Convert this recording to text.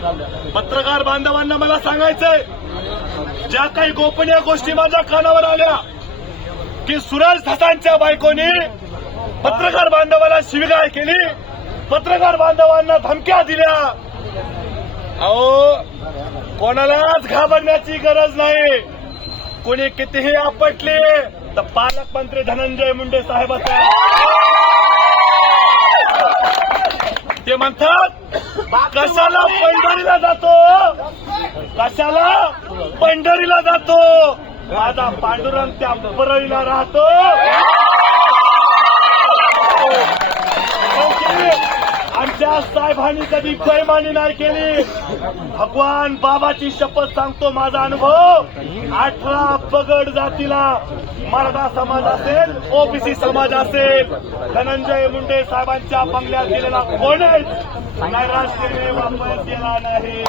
पत्रकार बांधवांना मला सांगायचंय, ज्या काही गोपनीय गोष्टी माझ्या कानावर आल्या की सुरेश धसांच्या बायकोनी पत्रकार बांधवाला शिवीगाळ केली, पत्रकार बांधवांना धमक्या दिल्या. अहो, कोणालाच घाबरण्याची गरज नाही. कोणी कितीही आपटले तर पालकमंत्री धनंजय मुंडे साहेबांचा ते म्हणतात, कशाला पंढरीला जातो, कशाला पंढरीला जातो, माझा पांडुरंग त्या परळीला राहतो. आमच्या साहेबांनी कधी बेईमानी नाही केली. भगवान बाबाची शपथ सांगतो, माझा अनुभव 18 पगड जातीला, मराठा समाज असेल, ओबीसी समाज असेल, धनंजय मुंडे साहेबांच्या बंगल्यात गेलेला कोणीच नैराश्याने वापस गेला नाही.